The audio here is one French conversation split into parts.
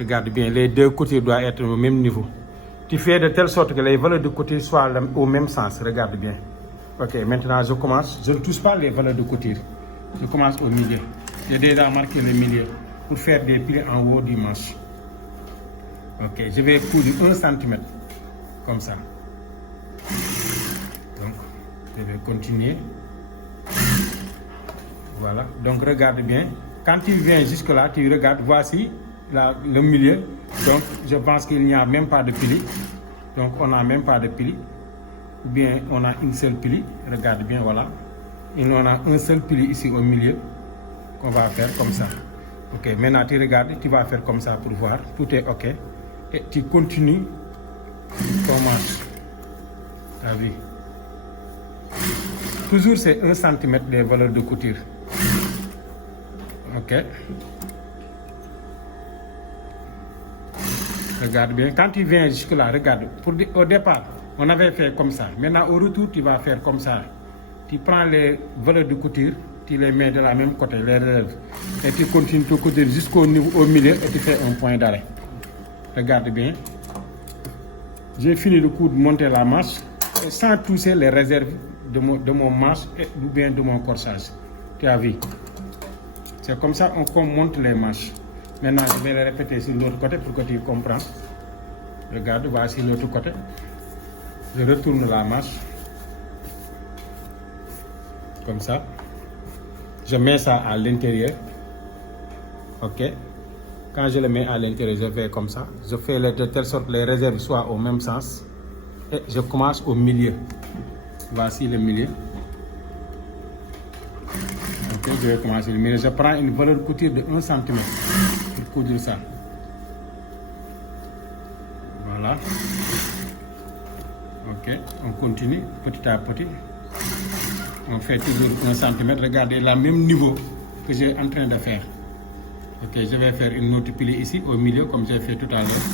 Regarde bien, les deux coutures doivent être au même niveau. Tu fais de telle sorte que les valeurs de couture soient au même sens. Regarde bien. Ok, maintenant je commence. Je ne touche pas les valeurs de couture. Je commence au milieu. J'ai déjà marqué le milieu pour faire des plis en haut du manche. Ok, je vais coudre 1 cm. Comme ça. Donc, je vais continuer. Voilà, donc regarde bien. Quand tu viens jusque là, tu regardes, voici le milieu. Donc, je pense qu'il n'y a même pas de pli. Donc, on n'a même pas de pli. Ou bien, on a une seule pli. Regarde bien, voilà. Et on a un seul pli ici au milieu qu'on va faire comme ça. Ok, maintenant tu regardes, tu vas faire comme ça pour voir. Tout est ok. Et tu continues ton manche. Tu as vu? Toujours c'est 1 cm des valeurs de couture. Ok. Regarde bien. Quand tu viens jusque là, regarde. Au départ, on avait fait comme ça. Maintenant, au retour, tu vas faire comme ça. Tu prends les valeurs de couture, tu les mets de la même côté, les relèves. Et tu continues de coudre jusqu'au niveau, au milieu et tu fais un point d'arrêt. Regarde bien. J'ai fini de coudre, monter la manche sans toucher les réserves de mon manche ou bien de mon corsage. Tu as vu? C'est comme ça qu'on monte les manches. Maintenant, je vais les répéter sur l'autre côté pour que tu comprennes. Regarde, voici l'autre côté. Je retourne la manche. Comme ça. Je mets ça à l'intérieur. Ok. Quand je le mets à l'intérieur, je fais comme ça. Je fais de telle sorte que les réserves soient au même sens. Et je commence au milieu. Voici le milieu. Ok, je vais commencer le milieu. Je prends une valeur de couture de 1 cm pour coudre ça. Voilà. Ok, on continue petit à petit. On fait toujours 1 cm. Regardez le même niveau que j'ai en train de faire. Ok, je vais faire une autre pli ici au milieu comme j'ai fait tout à l'heure.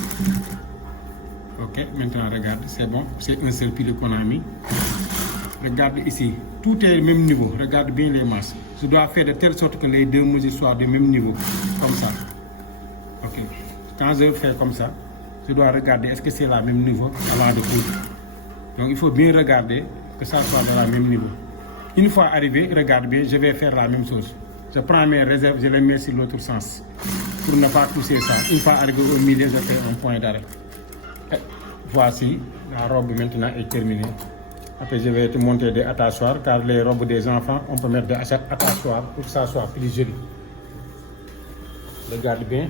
Ok, maintenant regarde, c'est bon. C'est un seul pli qu'on a mis. Regarde ici, tout est au même niveau. Regarde bien les masses. Je dois faire de telle sorte que les deux mesures soient du même niveau. Comme ça. Ok. Quand je fais comme ça, je dois regarder est-ce que c'est le même niveau avant de coudre. Donc il faut bien regarder que ça soit dans le même niveau. Une fois arrivé, regarde bien, je vais faire la même chose. Je prends mes réserves, je les mets sur l'autre sens. Pour ne pas toucher ça. Une fois arrivé au milieu, je fais un point d'arrêt. Voici, la robe maintenant est terminée. Après, je vais te monter des attachoirs, car les robes des enfants, on peut mettre des attachoirs pour que ça soit plus joli. Regarde bien.